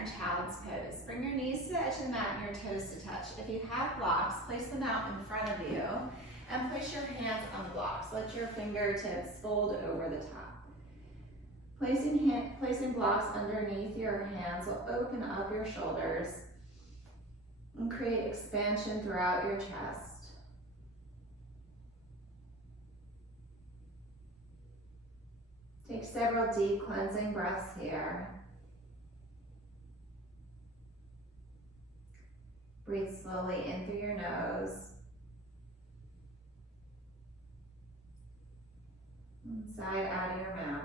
in child's pose. Bring your knees to the edge of the mat and your toes to touch. If you have blocks, place them out in front of you and place your hands on the blocks. Let your fingertips fold over the top. Placing blocks underneath your hands will open up your shoulders and create expansion throughout your chest. Take several deep cleansing breaths here. Breathe slowly in through your nose. And sigh out of your mouth.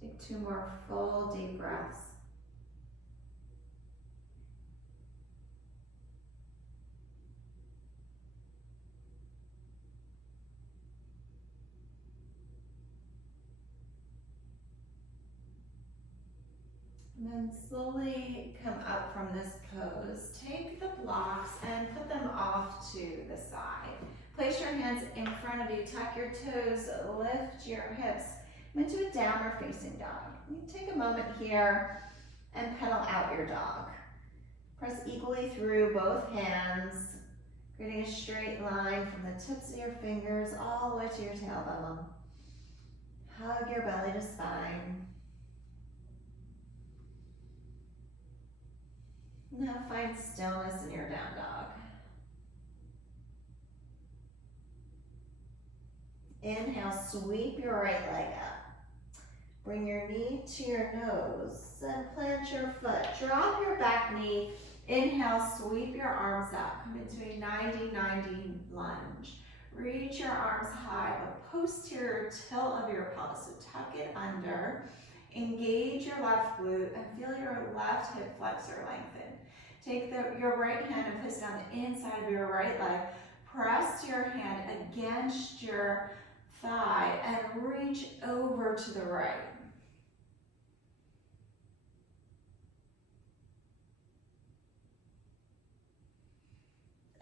Take 2 more full deep breaths. And then slowly come up from this pose. Take the blocks and put them off to the side. Place your hands in front of you. Tuck your toes, lift your hips into a downward facing dog. Take a moment here and pedal out your dog. Press equally through both hands, creating a straight line from the tips of your fingers all the way to your tailbone. Hug your belly to spine. Now find stillness in your down dog. Inhale, sweep your right leg up. Bring your knee to your nose and plant your foot. Drop your back knee. Inhale, sweep your arms up. Come into a 90-90 lunge. Reach your arms high, a posterior tilt of your pelvis. So tuck it under. Engage your left glute and feel your left hip flexor lengthen. Take your right hand and place it on the inside of your right leg. Press your hand against your thigh and reach over to the right.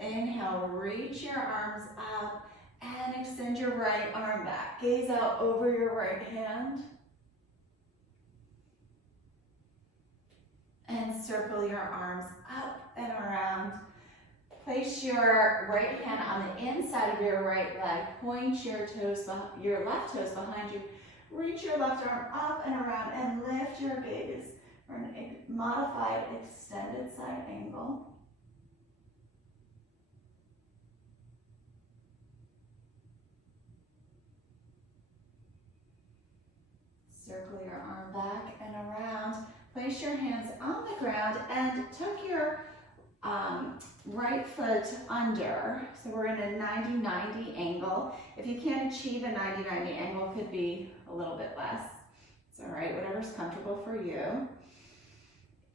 Inhale, reach your arms up and extend your right arm back. Gaze out over your right hand. And circle your arms up and around. Place your right hand on the inside of your right leg. Point your left toes behind you. Reach your left arm up and around and lift your gaze for a modified extended side angle. Circle your arm back and around. Place your hands on the ground and tuck your right foot under. So we're in a 90-90 angle. If you can't achieve a 90-90 angle, it could be a little bit less. It's all right, whatever's comfortable for you.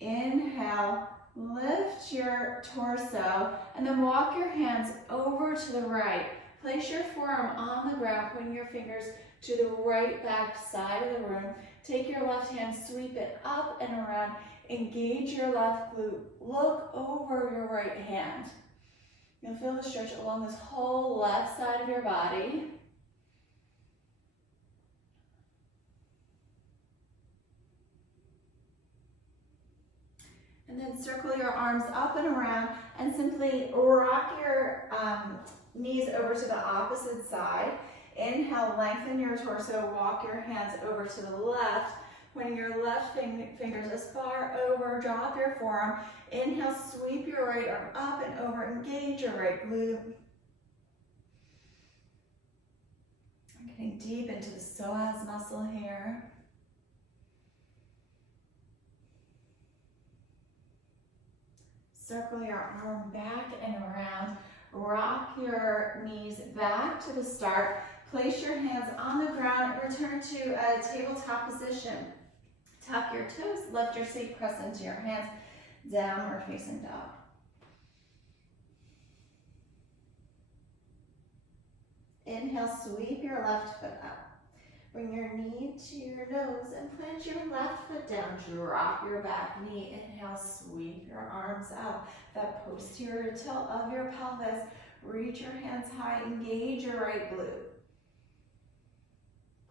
Inhale, lift your torso, and then walk your hands over to the right. Place your forearm on the ground, pointing your fingers to the right back side of the room. Take your left hand, sweep it up and around. Engage your left glute. Look over your right hand. You'll feel the stretch along this whole left side of your body. And then circle your arms up and around and simply rock your knees over to the opposite side. Inhale, lengthen your torso, walk your hands over to the left, pointing your left fingers as far over, drop your forearm. Inhale, sweep your right arm up and over, engage your right glute. Getting deep into the psoas muscle here. Circle your arm back and around. Rock your knees back to the start. Place your hands on the ground and return to a tabletop position. Tuck your toes, lift your seat, press into your hands, downward facing dog. Inhale, sweep your left foot up. Bring your knee to your nose and plant your left foot down. Drop your back knee. Inhale, sweep your arms out. That posterior tilt of your pelvis. Reach your hands high, engage your right glute.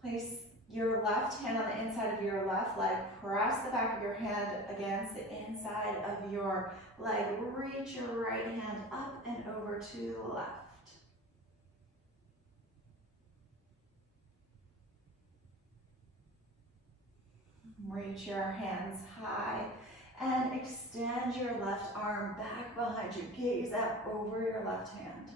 Place your left hand on the inside of your left leg. Press the back of your hand against the inside of your leg. Reach your right hand up and over to the left. Reach your hands high and extend your left arm back behind you. Gaze up over your left hand.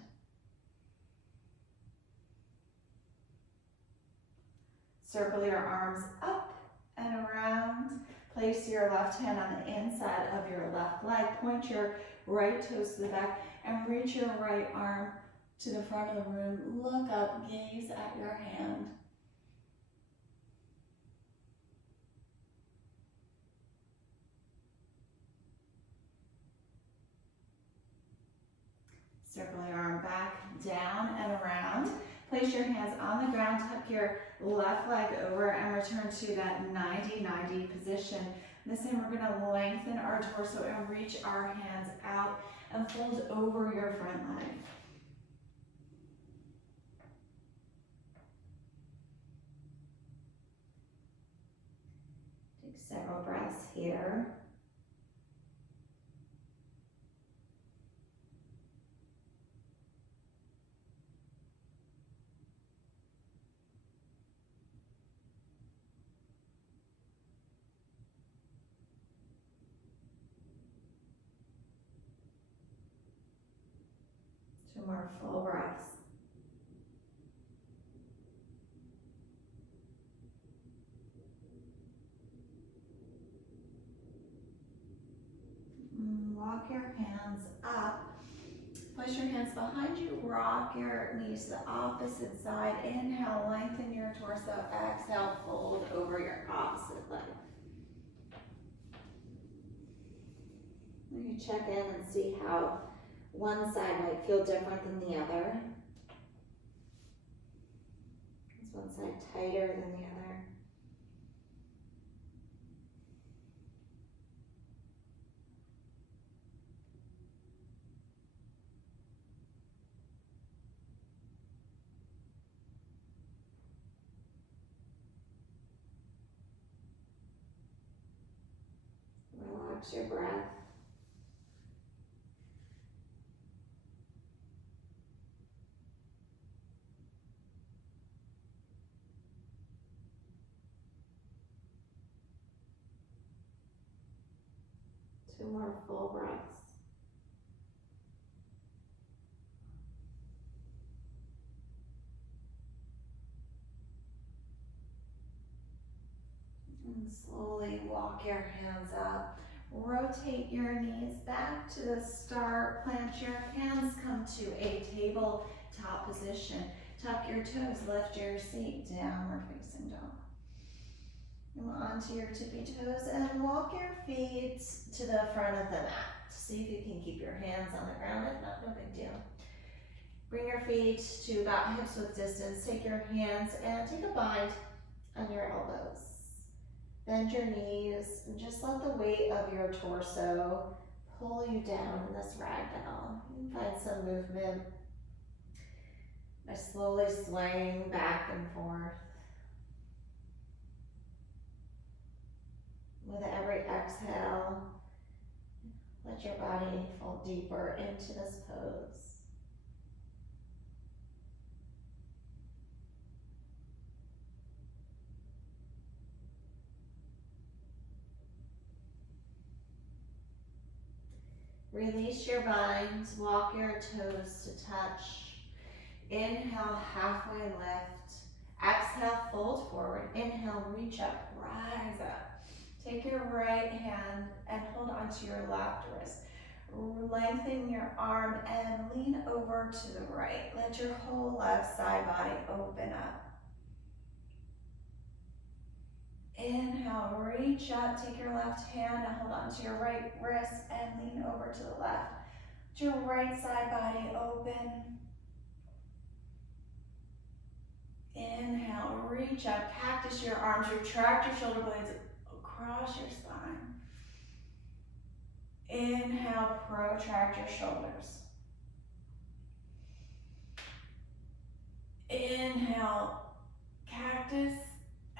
Circle your arms up and around. Place your left hand on the inside of your left leg. Point your right toes to the back and reach your right arm to the front of the room. Look up, gaze at your hand. Circle your arm back, down and around. Place your hands on the ground, tuck your left leg over and return to that 90-90 position. This time we're gonna lengthen our torso and reach our hands out and fold over your front leg. Take several breaths here. Two more full breaths. Walk your hands up. Place your hands behind you. Rock your knees to the opposite side. Inhale, lengthen your torso. Exhale, fold over your opposite leg. You check in and see how one side might feel different than the other. Is one side tighter than the other? Relax your breath. Two more full breaths. And slowly walk your hands up. Rotate your knees back to the start. Plant your hands, come to a tabletop position. Tuck your toes, lift your seat, downward facing dog. Come onto your tippy toes and walk your feet to the front of the mat. See if you can keep your hands on the ground. If not, no big deal. Bring your feet to about hips width distance. Take your hands and take a bind on your elbows. Bend your knees and just let the weight of your torso pull you down in this ragdoll. You can find some movement by slowly swaying back and forth. With every exhale, let your body fall deeper into this pose. Release your bind, walk your toes to touch. Inhale, halfway lift. Exhale, fold forward. Inhale, reach up, rise up. Take your right hand and hold onto your left wrist. Lengthen your arm and lean over to the right. Let your whole left side body open up. Inhale, reach up, take your left hand and hold onto your right wrist and lean over to the left. Let your right side body open. Inhale, reach up, cactus your arms, retract your shoulder blades across your spine. Inhale, protract your shoulders. Inhale, cactus,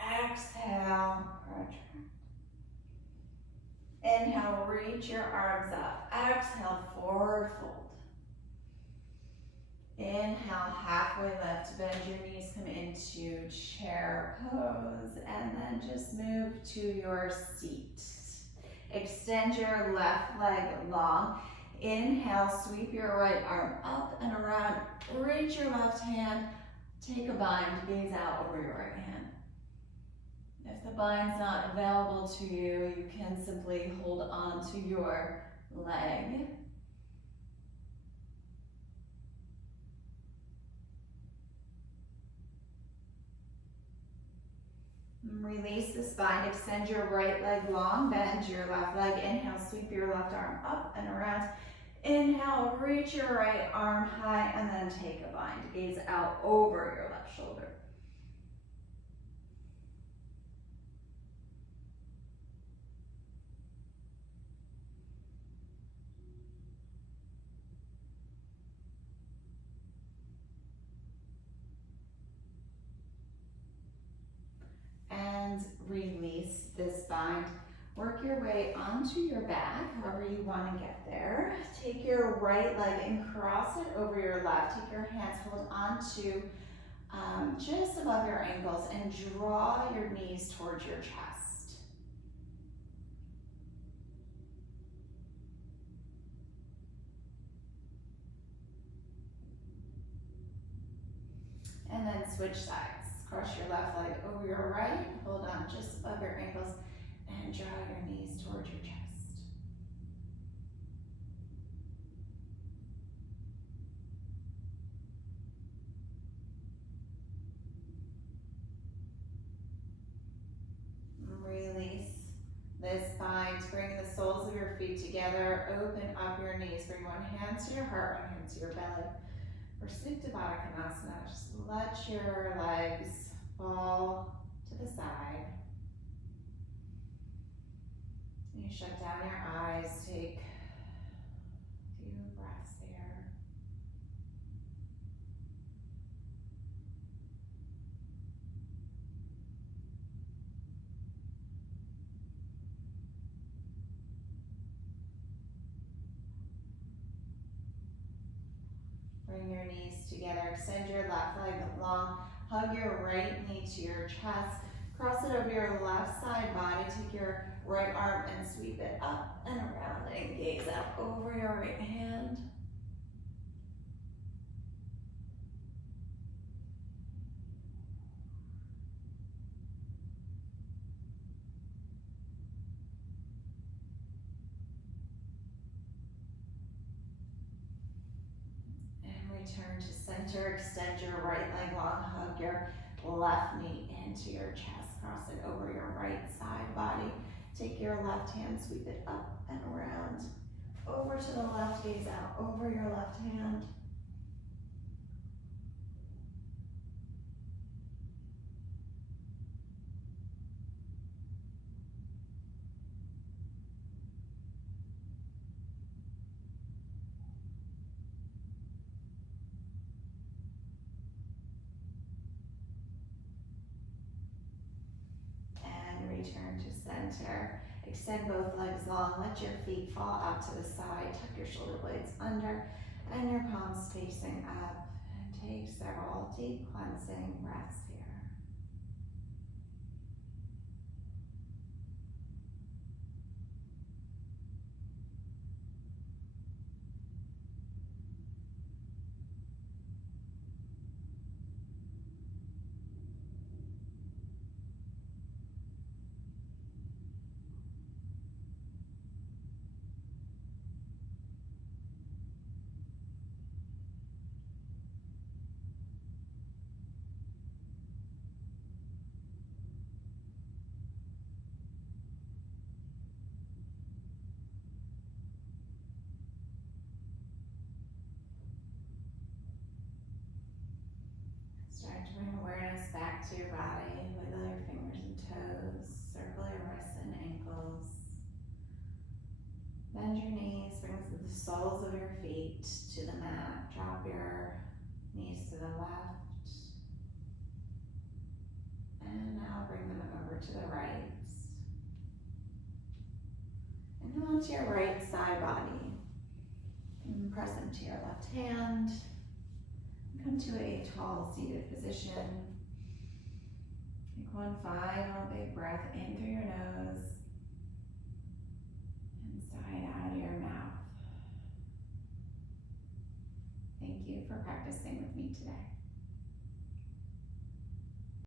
exhale, protract. Inhale, reach your arms up. Exhale, forward fold. Inhale, halfway lift, bend your knees, come into chair pose, and then just move to your seat. Extend your left leg long. Inhale, sweep your right arm up and around. Reach your left hand, take a bind, gaze out over your right hand. If the bind's not available to you, you can simply hold on to your leg. Release the spine, extend your right leg long, bend your left leg. Inhale, sweep your left arm up and around. Inhale, reach your right arm high and then take a bind. Gaze out over your left shoulder. And release this bind. Work your way onto your back, however you want to get there. Take your right leg and cross it over your left. Take your hands, hold onto just above your ankles and draw your knees towards your chest. And then switch sides. Cross your left leg over your right, hold on just above your ankles, and draw your knees towards your chest. Release this bind, bring the soles of your feet together, open up your knees, bring one hand to your heart, one hand to your belly. For Supine Konasana, just let your legs fall to the side. You shut down your eyes, take a few breaths there. Bring your knees together, extend your left leg long, hug your right knee to your chest, cross it over your left side body, take your right arm and sweep it up and around and gaze out over your right hand. Return to center, extend your right leg long, hug your left knee into your chest, cross it over your right side body. Take your left hand, sweep it up and around, over to the left, gaze out over your left hand. Return to center. Extend both legs long. Let your feet fall out to the side. Tuck your shoulder blades under and your palms facing up. And take several deep cleansing breaths here. back to your body. Wiggle your fingers and toes. Circle your wrists and ankles. Bend your knees. Bring the soles of your feet to the mat. Drop your knees to the left. And now bring them over to the right. And come onto your right side body. And press into your left hand. Come to a tall seated position. Take one final big breath in through your nose and sigh out of your mouth. Thank you for practicing with me today.